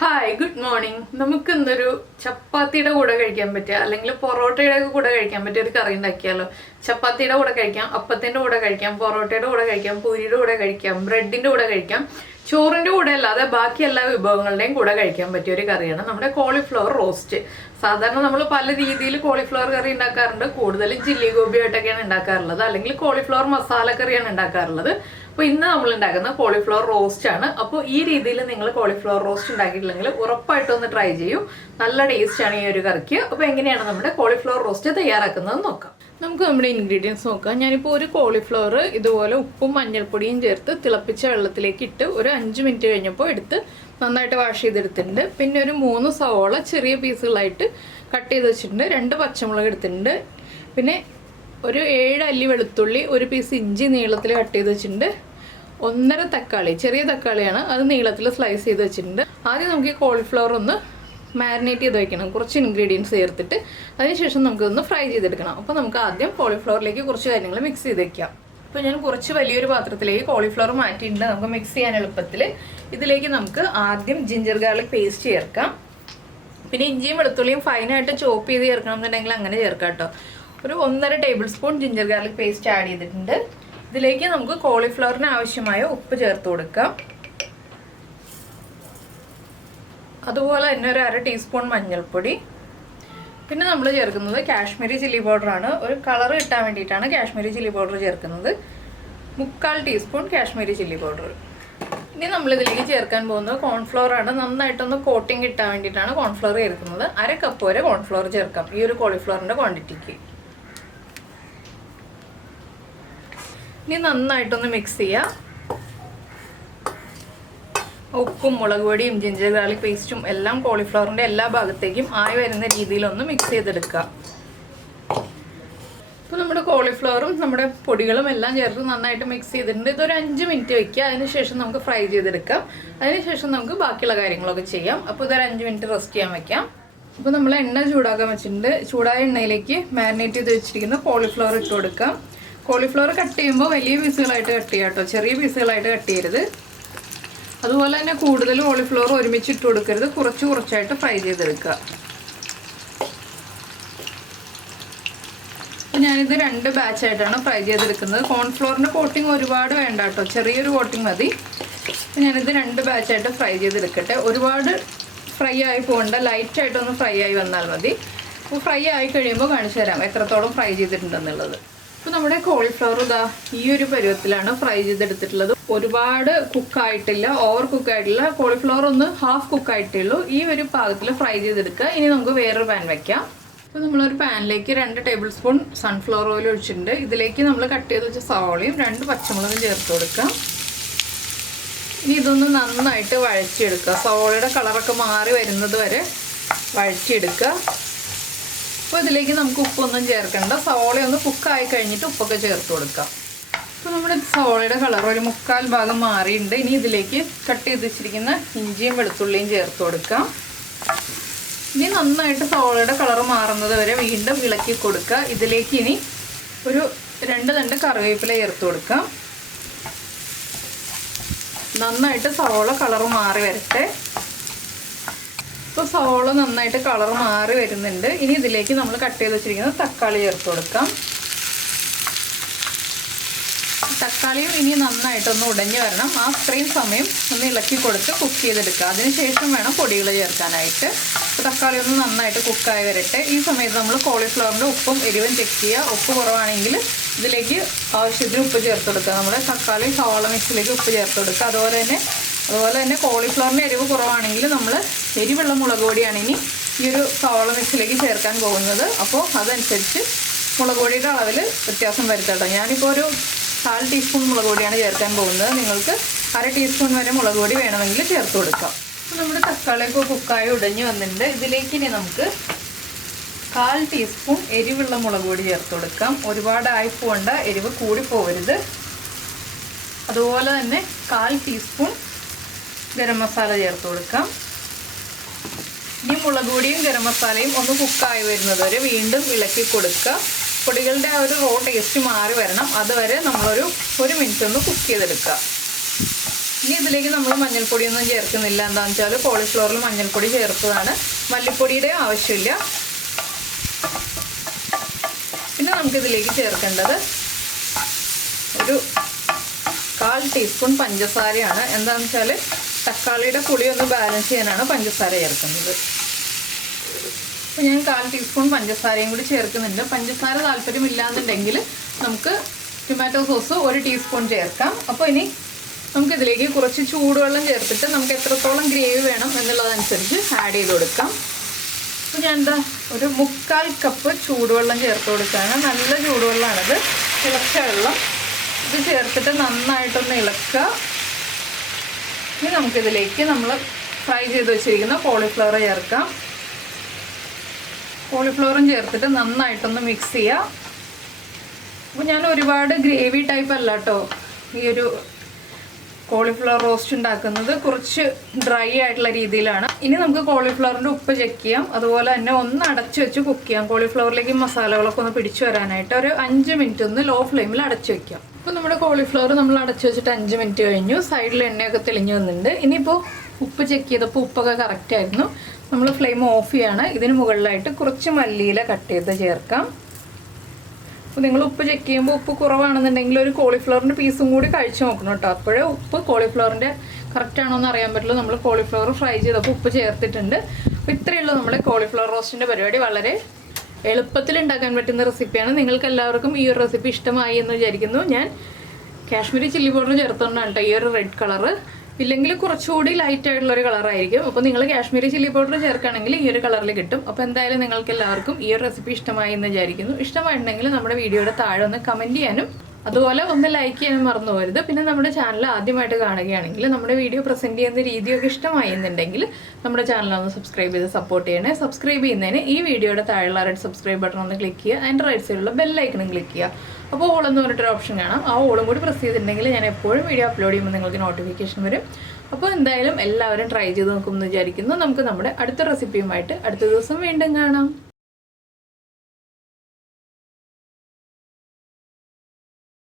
Hi good morning. നമുക്ക് ഇന്നൊരു ചപ്പാത്തിയുടെ കൂടെ കഴിക്കാൻ പറ്റുക അല്ലെങ്കിൽ പൊറോട്ടയുടെ കൂടെ കഴിക്കാൻ പറ്റിയ ഒരു കറി ഉണ്ടാക്കിയാലോ. ചപ്പാത്തിയുടെ കൂടെ കഴിക്കാം, അപ്പത്തിൻ്റെ കൂടെ കഴിക്കാം, പൊറോട്ടയുടെ കൂടെ കഴിക്കാം, പൂരിയുടെ കൂടെ കഴിക്കാം, ബ്രെഡിൻ്റെ കൂടെ കഴിക്കാം, ചോറിൻ്റെ കൂടെ അല്ലാതെ ബാക്കി എല്ലാ വിഭവങ്ങളുടെയും കൂടെ കഴിക്കാൻ പറ്റിയ ഒരു കറിയാണ് നമ്മുടെ കോളിഫ്ലവർ റോസ്റ്റ്. സാധാരണ നമ്മൾ പല രീതിയിൽ കോളിഫ്ലവർ കറി ഉണ്ടാക്കാറുണ്ട്. കൂടുതലും ചില്ലി ഗോപിയായിട്ടൊക്കെയാണ് ഉണ്ടാക്കാറുള്ളത്, അല്ലെങ്കിൽ കോളിഫ്ലവർ മസാല കറിയാണ് ഉണ്ടാക്കാറുള്ളത്. അപ്പോൾ ഇന്ന് നമ്മൾ ഉണ്ടാക്കുന്ന കോളിഫ്ലവർ റോസ്റ്റ് ആണ്. അപ്പോൾ ഈ രീതിയിൽ നിങ്ങൾ കോളിഫ്ലവർ റോസ്റ്റ് ഉണ്ടാക്കിയിട്ടില്ലെങ്കിൽ ഉറപ്പായിട്ടും ഒന്ന് ട്രൈ ചെയ്യൂ. നല്ല ടേസ്റ്റ് ആണ് ഈ ഒരു കറിക്ക്. അപ്പോൾ എങ്ങനെയാണ് നമ്മുടെ കോളിഫ്ലവർ റോസ്റ്റ് തയ്യാറാക്കുന്നത് നോക്കാം. നമുക്ക് നമ്മുടെ ഇൻഗ്രീഡിയൻസ് നോക്കാം. ഞാനിപ്പോൾ ഒരു കോളിഫ്ലവർ ഇതുപോലെ ഉപ്പും മഞ്ഞൾപ്പൊടിയും ചേർത്ത് തിളപ്പിച്ച വെള്ളത്തിലേക്ക് ഇട്ട് ഒരു 5 മിനിറ്റ് കഴിഞ്ഞപ്പോൾ എടുത്ത് നന്നായിട്ട് വാഷ് ചെയ്തെടുത്തിട്ടുണ്ട്. പിന്നെ ഒരു 3 സവോള ചെറിയ പീസുകളായിട്ട് കട്ട് ചെയ്ത് വെച്ചിട്ടുണ്ട്. 2 പച്ചമുളക് എടുത്തിട്ടുണ്ട്. പിന്നെ ഒരു 7 അല്ലി വെളുത്തുള്ളി, ഒരു പീസ് ഇഞ്ചി നീളത്തിൽ കട്ട് ചെയ്ത് വെച്ചിട്ടുണ്ട്. 1.5 തക്കാളി, ചെറിയ തക്കാളിയാണ്, അത് നീളത്തിൽ സ്ലൈസ് ചെയ്ത് വെച്ചിട്ടുണ്ട്. ആദ്യം നമുക്ക് ഈ കോളിഫ്ലവർ ഒന്ന് മാരിനേറ്റ് ചെയ്ത് വെക്കണം, കുറച്ച് ഇൻഗ്രീഡിയൻസ് ചേർത്തിട്ട്. അതിനുശേഷം നമുക്കൊന്ന് ഫ്രൈ ചെയ്തെടുക്കണം. അപ്പോൾ നമുക്ക് ആദ്യം കോളിഫ്ലവറിലേക്ക് കുറച്ച് കാര്യങ്ങൾ മിക്സ് ചെയ്ത് വെക്കാം. അപ്പോൾ ഞാൻ കുറച്ച് വലിയൊരു പാത്രത്തിലേക്ക് കോളിഫ്ലവർ മാറ്റിയിട്ടുണ്ട്, നമുക്ക് മിക്സ് ചെയ്യാൻ എളുപ്പത്തിൽ. ഇതിലേക്ക് നമുക്ക് ആദ്യം ജിഞ്ചർ ഗാർലിക് പേസ്റ്റ് ചേർക്കാം. പിന്നെ ഇഞ്ചിയും വെളുത്തുള്ളിയും ഫൈനായിട്ട് ചോപ്പ് ചെയ്ത് ചേർക്കണം എന്നുണ്ടെങ്കിൽ അങ്ങനെ ചേർക്കാം കേട്ടോ. ഒരു 1.5 table spoon ginger garlic paste add ചെയ്തിട്ടുണ്ട്. ഇതിലേക്ക് നമുക്ക് കോളിഫ്ലവറിന് ആവശ്യമായ ഉപ്പ് ചേർത്ത് കൊടുക്കാം. അതുപോലെ തന്നെ ഒരു 1/2 ടീസ്പൂൺ മഞ്ഞൾപ്പൊടി. പിന്നെ നമ്മൾ ചേർക്കുന്നത് കാശ്മീരി ചില്ലി പൗഡറാണ്. ഒരു കളർ കിട്ടാൻ വേണ്ടിയിട്ടാണ് കാശ്മീരി ചില്ലി പൗഡർ ചേർക്കുന്നത്. 3/4 ടീസ്പൂൺ കാശ്മീരി ചില്ലി പൗഡർ. ഇനി നമ്മളിതിലേക്ക് ചേർക്കാൻ പോകുന്നത് കോൺഫ്ലവർ ആണ്. നന്നായിട്ടൊന്ന് കോട്ടിങ് കിട്ടാൻ വേണ്ടിയിട്ടാണ് കോൺഫ്ലവർ ചേർക്കുന്നത്. 1/2 കപ്പ് വരെ കോൺഫ്ലവർ ചേർക്കാം ഈ ഒരു കോളിഫ്ലവറിൻ്റെ ക്വാണ്ടിറ്റിക്ക്. ഇനി നന്നായിട്ടൊന്ന് മിക്സ് ചെയ്യാം. ഉപ്പും മുളക് പൊടിയും ജിഞ്ചർ ഗാർലിക് പേസ്റ്റും എല്ലാം കോളിഫ്ലവറിൻ്റെ എല്ലാ ഭാഗത്തേക്കും ആയി വരുന്ന രീതിയിലൊന്ന് മിക്സ് ചെയ്തെടുക്കുക. ഇപ്പോൾ നമ്മുടെ കോളിഫ്ലവറും നമ്മുടെ പൊടികളും എല്ലാം ചേർത്ത് നന്നായിട്ട് മിക്സ് ചെയ്തിട്ടുണ്ട്. ഇതൊരു 5 മിനിറ്റ് വയ്ക്കുക. അതിനുശേഷം നമുക്ക് ഫ്രൈ ചെയ്തെടുക്കാം. അതിനുശേഷം നമുക്ക് ബാക്കിയുള്ള കാര്യങ്ങളൊക്കെ ചെയ്യാം. അപ്പോൾ ഇതൊരു 5 മിനിറ്റ് റെസ്റ്റ് ചെയ്യാൻ വയ്ക്കാം. അപ്പോൾ നമ്മൾ എണ്ണ ചൂടാക്കാൻ വെച്ചിട്ടുണ്ട്. ചൂടായ എണ്ണയിലേക്ക് മാരിനേറ്റ് ചെയ്ത് വെച്ചിരിക്കുന്ന കോളിഫ്ലവർ ഇട്ട് കൊടുക്കാം. കോളിഫ്ലവർ കട്ട് ചെയ്യുമ്പോൾ വലിയ പീസുകളായിട്ട് കട്ട് ചെയ്യാം കേട്ടോ, ചെറിയ പീസുകളായിട്ട് കട്ട് ചെയ്യരുത്. അതുപോലെ തന്നെ കൂടുതൽ കോളിഫ്ലവർ ഒരുമിച്ച് ഇട്ട് കൊടുക്കരുത്, കുറച്ചായിട്ട് ഫ്രൈ ചെയ്തെടുക്കുക. ഞാനിത് 2 ബാച്ചായിട്ടാണ് ഫ്രൈ ചെയ്തെടുക്കുന്നത്. കോൺഫ്ലവറിൻ്റെ കോട്ടിങ് ഒരുപാട് വേണ്ട കേട്ടോ, ചെറിയൊരു കോട്ടിങ് മതി. ഞാനിത് 2 ബാച്ചായിട്ട് ഫ്രൈ ചെയ്തെടുക്കട്ടെ. ഒരുപാട് ഫ്രൈ ആയി പോകണ്ട, ലൈറ്റായിട്ടൊന്ന് ഫ്രൈ ആയി വന്നാൽ മതി. അപ്പോൾ ഫ്രൈ ആയി കഴിയുമ്പോൾ കാണിച്ചു തരാം എത്രത്തോളം ഫ്രൈ ചെയ്തിട്ടുണ്ടെന്നുള്ളത്. അപ്പോൾ നമ്മുടെ കോളിഫ്ലവർ ഇതാ ഈ ഒരു പരുവത്തിലാണ് ഫ്രൈ ചെയ്തെടുത്തിട്ടുള്ളത്. ഒരുപാട് കുക്കായിട്ടില്ല, ഓവർ കുക്കായിട്ടില്ല. കോളിഫ്ലവർ ഒന്ന് ഹാഫ് കുക്കായിട്ടേ ഈ ഒരു പാകത്തിൽ ഫ്രൈ ചെയ്തെടുക്കുക. ഇനി നമുക്ക് വേറൊരു പാൻ വയ്ക്കാം. അപ്പോൾ നമ്മളൊരു പാനിലേക്ക് 2 ടേബിൾ സ്പൂൺ സൺഫ്ലവർ ഓയിൽ ഒഴിച്ചിട്ടുണ്ട്. ഇതിലേക്ക് നമ്മൾ കട്ട് ചെയ്ത് വെച്ച സവോളയും 2 പച്ചമുളകും ചേർത്ത് കൊടുക്കാം. ഇനി ഇതൊന്ന് നന്നായിട്ട് വഴറ്റിയെടുക്കുക. സവോളയുടെ കളറൊക്കെ മാറി വരുന്നത് വരെ വഴറ്റിയെടുക്കുക. അപ്പോൾ ഇതിലേക്ക് നമുക്ക് ഉപ്പൊന്നും ചേർക്കണ്ട. സവോള ഒന്ന് കുക്കായി കഴിഞ്ഞിട്ട് ഉപ്പൊക്കെ ചേർത്ത് കൊടുക്കാം. അപ്പോൾ നമ്മുടെ സവോളയുടെ കളർ ഒരു 1/4 ഭാഗം മാറിയിട്ടുണ്ട്. ഇനി ഇതിലേക്ക് കട്ട് ചെയ്ത് വെച്ചിരിക്കുന്ന ഇഞ്ചിയും വെളുത്തുള്ളിയും ചേർത്ത് കൊടുക്കാം. ഇനി നന്നായിട്ട് സവോളയുടെ കളർ മാറുന്നത് വരെ വീണ്ടും ഇളക്കി കൊടുക്കുക. ഇതിലേക്ക് ഇനി ഒരു 2 തണ്ട് കറിവേപ്പില ചേർത്ത് കൊടുക്കാം. നന്നായിട്ട് സവോള കളർ മാറി വരട്ടെ. ഇപ്പോൾ സവോള നന്നായിട്ട് കളർ മാറി വരുന്നുണ്ട്. ഇനി ഇതിലേക്ക് നമ്മൾ കട്ട് ചെയ്ത് വെച്ചിരിക്കുന്ന തക്കാളി ചേർത്ത് കൊടുക്കാം. തക്കാളിയും ഇനി നന്നായിട്ടൊന്ന് ഉടഞ്ഞ് വരണം. അത്രയും സമയം ഒന്ന് ഇളക്കി കൊടുത്ത് കുക്ക് ചെയ്തെടുക്കുക. അതിനുശേഷം വേണം പൊടികൾ ചേർക്കാനായിട്ട്. അപ്പോൾ തക്കാളി ഒന്ന് നന്നായിട്ട് കുക്കായി വരട്ടെ. ഈ സമയത്ത് നമ്മൾ കോളിഫ്ലവറിൻ്റെ ഉപ്പും എരിവും ചെക്ക് ചെയ്യുക. ഉപ്പ് കുറവാണെങ്കിൽ ഇതിലേക്ക് ആവശ്യത്തിന് ഉപ്പ് ചേർത്ത് കൊടുക്കുക. നമ്മുടെ തക്കാളി സവോള മിക്സിലേക്ക് ഉപ്പ് ചേർത്ത് കൊടുക്കുക. അതുപോലെ തന്നെ കോളിഫ്ലവറിൻ്റെ എരിവ് കുറവാണെങ്കിൽ നമ്മൾ എരിവുള്ള മുളക് പൊടിയാണ് ഇനി ഈ ഒരു സവോള മിക്സിലേക്ക് ചേർക്കാൻ പോകുന്നത്. അപ്പോൾ അതനുസരിച്ച് മുളക് പൊടിയുടെ അളവിൽ വ്യത്യാസം വരുത്തട്ടോ. ഞാനിപ്പോൾ ഒരു 1/4 ടീസ്പൂൺ മുളക് പൊടിയാണ് ചേർക്കാൻ പോകുന്നത്. നിങ്ങൾക്ക് 1/2 ടീസ്പൂൺ വരെ മുളക് പൊടി വേണമെങ്കിൽ ചേർത്ത് കൊടുക്കാം. അപ്പോൾ നമ്മുടെ തക്കാളിയൊക്കെ കുക്കായി ഉടഞ്ഞ് വന്നിട്ടുണ്ട്. ഇതിലേക്ക് ഇനി നമുക്ക് 1/4 ടീസ്പൂൺ എരിവുള്ള മുളക് പൊടി ചേർത്ത് കൊടുക്കാം. ഒരുപാട് ആയി പോകണ്ട, എരിവ് കൂടി പോകരുത്. അതുപോലെ തന്നെ 1/4 ടീസ്പൂൺ ഗരം മസാല ചേർത്ത് കൊടുക്കാം. ഈ മുളക് പൊടിയും ഗരം മസാലയും ഒന്ന് കുക്കായി വരുന്നത് വരെ വീണ്ടും ഇളക്കി കൊടുക്കുക. പൊടികളുടെ ആ ഒരു റോ ടേസ്റ്റ് മാറി വരണം. അതുവരെ നമ്മളൊരു 1 മിനിറ്റ് ഒന്ന് കുക്ക് ചെയ്തെടുക്കുക. ഇനി ഇതിലേക്ക് നമ്മൾ മഞ്ഞൾപ്പൊടിയൊന്നും ചേർക്കുന്നില്ല. എന്താണെന്ന് വെച്ചാൽ കോളിഫ്ലവറിൽ മഞ്ഞൾപ്പൊടി ചേർത്തതാണ്. മല്ലിപ്പൊടിയുടെ ആവശ്യമില്ല. പിന്നെ നമുക്കിതിലേക്ക് ചേർക്കേണ്ടത് ഒരു 1/4 ടീസ്പൂൺ പഞ്ചസാരയാണ്. എന്താണെന്ന് വെച്ചാൽ തക്കാളിയുടെ പുളി ഒന്ന് ബാലൻസ് ചെയ്യാനാണ് പഞ്ചസാര ചേർക്കുന്നത്. അപ്പോൾ ഞാൻ 1/4 ടീസ്പൂൺ പഞ്ചസാരയും കൂടി ചേർക്കുന്നുണ്ട്. പഞ്ചസാര താല്പര്യമില്ലാന്നുണ്ടെങ്കിൽ നമുക്ക് ടൊമാറ്റോ സോസ് 1 ടീസ്പൂൺ ചേർക്കാം. അപ്പോൾ ഇനി നമുക്കിതിലേക്ക് കുറച്ച് ചൂടുവെള്ളം ചേർത്തിട്ട് നമുക്ക് എത്രത്തോളം ഗ്രേവി വേണം എന്നുള്ളതനുസരിച്ച് ആഡ് ചെയ്ത് കൊടുക്കാം. അപ്പോൾ ഞാൻ എന്താ ഒരു 3/4 കപ്പ് ചൂടുവെള്ളം ചേർത്ത് കൊടുക്കുകയാണ്. നല്ല ചൂടുവെള്ളമാണിത്, തിളച്ച വെള്ളം. ഇത് ചേർത്തിട്ട് നന്നായിട്ടൊന്ന് ഇളക്കുക. ഇനി നമുക്കിതിലേക്ക് നമ്മൾ ഫ്രൈ ചെയ്ത് വെച്ചിരിക്കുന്ന കോളിഫ്ലവർ ചേർക്കാം. കോളിഫ്ലവറും ചേർത്തിട്ട് നന്നായിട്ടൊന്ന് മിക്സ് ചെയ്യുക. അപ്പോൾ ഞാൻ ഒരുപാട് ഗ്രേവി ടൈപ്പ് അല്ല കേട്ടോ ഈ ഒരു കോളിഫ്ലവർ റോസ്റ്റ് ഉണ്ടാക്കുന്നത്, കുറച്ച് ഡ്രൈ ആയിട്ടുള്ള രീതിയിലാണ്. ഇനി നമുക്ക് കോളിഫ്ലവറിൻ്റെ ഉപ്പ് ചെക്ക് ചെയ്യാം. അതുപോലെ തന്നെ ഒന്ന് അടച്ചു വെച്ച് കുക്ക് ചെയ്യാം. കോളിഫ്ലവറിലേക്ക് മസാലകളൊക്കെ ഒന്ന് പിടിച്ചു വരാനായിട്ട് ഒരു 5 മിനിറ്റ് ഒന്ന് ലോ ഫ്ലെയിമിൽ അടച്ചു വെക്കാം. അപ്പോൾ നമ്മുടെ കോളിഫ്ലവർ നമ്മൾ അടച്ചു വെച്ചിട്ട് 5 മിനിറ്റ് കഴിഞ്ഞു. സൈഡിൽ എണ്ണയൊക്കെ തെളിഞ്ഞു വന്നിട്ടുണ്ട്. ഇനിയിപ്പോൾ ഉപ്പ് ചെക്ക് ചെയ്തപ്പോൾ ഉപ്പൊക്കെ കറക്റ്റ് ആയിരുന്നു. നമ്മൾ ഫ്ലെയിം ഓഫ് ചെയ്യാണ്. ഇതിന് മുകളിലായിട്ട് കുറച്ച് മല്ലിയില കട്ട് ചെയ്ത് ചേർക്കാം. അപ്പോൾ നിങ്ങൾ ഉപ്പ് ചെക്ക് ചെയ്യുമ്പോൾ ഉപ്പ് കുറവാണെന്നുണ്ടെങ്കിൽ ഒരു കോളിഫ്ലവറിൻ്റെ പീസും കൂടി കഴിച്ച് നോക്കണം കേട്ടോ. അപ്പോഴേ ഉപ്പ് കോളിഫ്ലവറിൻ്റെ കറക്റ്റ് ആണോ എന്ന് അറിയാൻ പറ്റുള്ളൂ. നമ്മൾ കോളിഫ്ലവർ ഫ്രൈ ചെയ്തപ്പോൾ ഉപ്പ് ചേർത്തിട്ടുണ്ട്. അപ്പോൾ ഇത്രയേ ഉള്ളൂ നമ്മുടെ കോളിഫ്ലവർ റോസ്റ്റിൻ്റെ പരിപാടി. വളരെ എളുപ്പത്തിൽ ഉണ്ടാക്കാൻ പറ്റുന്ന റെസിപ്പിയാണ്. നിങ്ങൾക്ക് എല്ലാവർക്കും ഈ ഒരു റെസിപ്പി ഇഷ്ടമായി എന്ന് വിചാരിക്കുന്നു. ഞാൻ കാശ്മീരി ചില്ലി പൗഡർ ചേർത്തുകൊണ്ടാണ് കേട്ടോ ഈ ഒരു റെഡ് കളറ്. ഇല്ലെങ്കിൽ കുറച്ചുകൂടി ലൈറ്റ് ആയിട്ടുള്ളൊരു കളറായിരിക്കും. അപ്പോൾ നിങ്ങൾ കാശ്മീരി ചില്ലി പൗഡർ ചേർക്കുകയാണെങ്കിൽ ഈ ഒരു കളറിൽ കിട്ടും. അപ്പോൾ എന്തായാലും നിങ്ങൾക്ക് എല്ലാവർക്കും ഈ ഒരു റെസിപ്പി ഇഷ്ടമായി എന്ന് വിചാരിക്കുന്നു. ഇഷ്ടമായിട്ടുണ്ടെങ്കിൽ നമ്മുടെ വീഡിയോയുടെ താഴെ ഒന്ന് കമൻറ്റ് ചെയ്യാനും അതുപോലെ ഒന്ന് ലൈക്ക് ചെയ്യാനും മറന്നു പോകരുത്. പിന്നെ നമ്മുടെ ചാനൽ ആദ്യമായിട്ട് കാണുകയാണെങ്കിൽ നമ്മുടെ വീഡിയോ പ്രസൻറ്റ് ചെയ്യുന്ന രീതിയൊക്കെ ഇഷ്ടമായി എന്നുണ്ടെങ്കിൽ നമ്മുടെ ചാനലൊന്ന് സബ്സ്ക്രൈബ് ചെയ്ത് സപ്പോർട്ട് ചെയ്യണേ. സബ്സ്ക്രൈബ് ചെയ്യുന്നതിന് ഈ വീഡിയോയുടെ താഴെയുള്ള റെഡ് സബ്സ്ക്രൈബ് ബട്ടൺ ഒന്ന് ക്ലിക്ക് ചെയ്യുക. അതിൻ്റെ റൈറ്റ് സൈഡിലുള്ള ബെല്ലൈക്കണും ക്ലിക്ക് ചെയ്യുക. അപ്പോൾ ഓൾ എന്ന് പറഞ്ഞിട്ടൊരു ഓപ്ഷൻ കാണാം. ആ ഓളും കൂടി പ്രസ് ചെയ്തിട്ടുണ്ടെങ്കിൽ ഞാൻ എപ്പോഴും വീഡിയോ അപ്ലോഡ് ചെയ്യുമ്പോൾ നിങ്ങൾക്ക് നോട്ടിഫിക്കേഷൻ വരും. അപ്പോൾ എന്തായാലും എല്ലാവരും ട്രൈ ചെയ്ത് നോക്കുമെന്ന് വിചാരിക്കുന്നു. നമുക്ക് നമ്മുടെ അടുത്ത റെസിപ്പിയുമായിട്ട് അടുത്ത ദിവസം വീണ്ടും കാണാം.